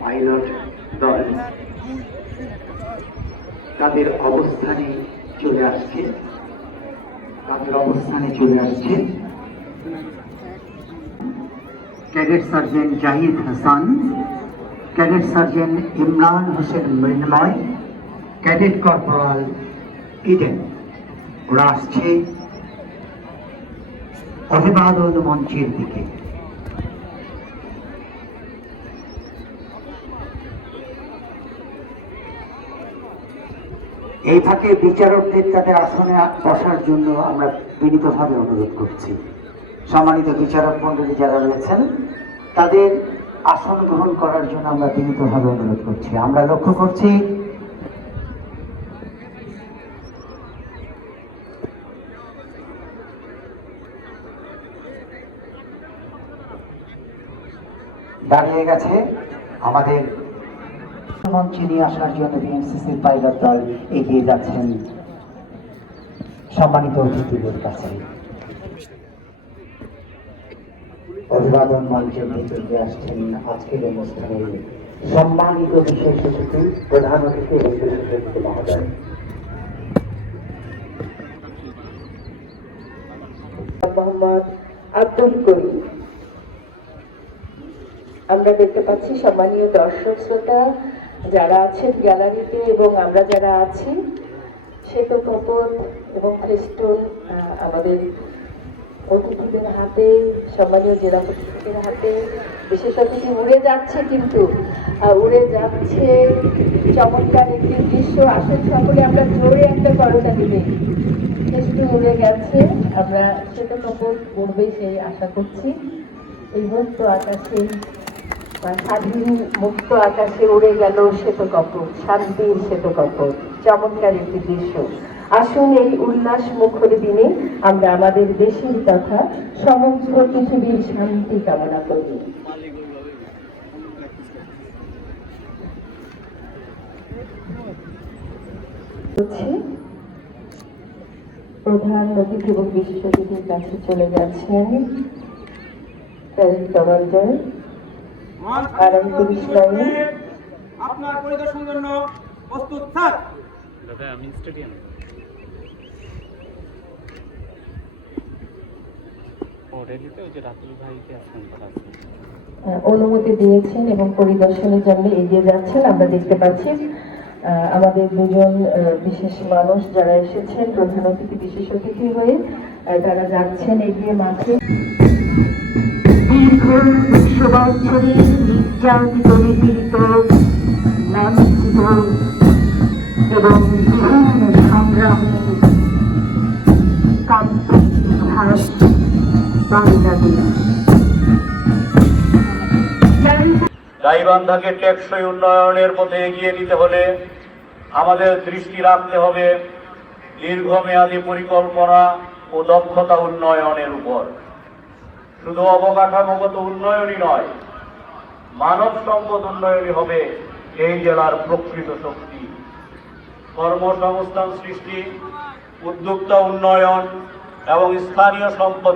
Pilot দল তাদের অবস্থানে চলে আসছে cadet sergeant Zahid Hasan, cadet sergeant Imran Hossain Mrinmoy, cadet corporal Eden. ওরা আসছে অভিবাদন মঞ্চের দিকে। এই ফাঁকে বিচারকদের তাদের আসনে বসার জন্য আমরা বিনীতভাবে অনুরোধ করছি। সম্মানিত বিচারক মণ্ডলী যারা রয়েছেন তাদের আসন গ্রহণ করার জন্য আমরা বিনীতভাবে অনুরোধ করছি। আমরা লক্ষ্য করছি দাঁড়িয়ে গেছে আমাদের মঞ্চে নিয়ে আসার জন্য বিএনসিসির পাইলট দল এগিয়ে যাচ্ছেন সম্মানিত অতিথিদের কাছে। অভিবাদন মঞ্চের ভিতরে আসছেন আজকের অনুষ্ঠানে সম্মানিত বিশেষ অতিথি, প্রধান অতিথি এবং বিশেষ অতিথি মহোদয়। মোহাম্মদ আব্দুল করিম। আমরা দেখতে পাচ্ছি সম্মানীয় দর্শক শ্রোতা যারা আছেন গ্যালারিতে এবং আমরা যারা আছি, শ্বেত কপট এবং ফেস্টুন আমাদের অতিথিদের হাতে, সম্মানীয় জেলা অতিথিদের হাতে। বিশেষ অতিথি উড়ে যাচ্ছে, কিন্তু উড়ে যাচ্ছে চমৎকার একটি দৃশ্য। আসুন সকলে আমরা জোরে একটা করতালি দিই। ফেস্টুন উড়ে গেছে, আমরা শ্বেত কপট উড়বে সেই আশা করছি। এই মুক্ত আকাশে স্বাধীন মুক্ত আকাশে উড়ে গেল শ্বেত কপট, শান্তির শ্বেত কপট। চমৎকার একটি দৃশ্য। আসুন এই উল্লাস মুখর দিনে আমরা আমাদের দেশের তথা সমগ্র পৃথিবীর শান্তি কামনা করি। প্রধান অতিথি এবং বিশেষ অতিথির কাছে চলে যাচ্ছেন কমান্ডার আপনার পরিদর্শনের জন্য প্রস্তুত থাক। আমি স্টেডিয়াম অনুমতি দিয়েছেন এবং পরিদর্শনের জন্য এগিয়ে যাচ্ছেন। আমরা দেখতে পাচ্ছি আমাদের দুজন বিশেষ মানুষ যারা এসেছেন প্রধান অতিথি বিশেষ অতিথি হয়ে, তারা যাচ্ছেন এগিয়ে মাঠে। দীর্ঘ ২০০ বছরের নির্যাতিত, নিপীড়িত, লাঞ্ছিত এবং বিভিন্ন সংগ্রামের কাব্যিক ইতিহাস বাংলাদেশ। গাইবান্ধাকে টেকসই উন্নয়নের পথে এগিয়ে নিতে হলে আমাদের দৃষ্টি রাখতে হবে দীর্ঘমেয়াদী পরিকল্পনা ও দক্ষতা উন্নয়নের উপর। শুধু অবকাঠামোগত উন্নয়নই নয়, মানব সম্পদ উন্নয়নই হবে এই জেলার প্রকৃত শক্তি। কর্মসংস্থান সৃষ্টি, উদ্যোক্তা উন্নয়ন এবং স্থানীয় সম্পদ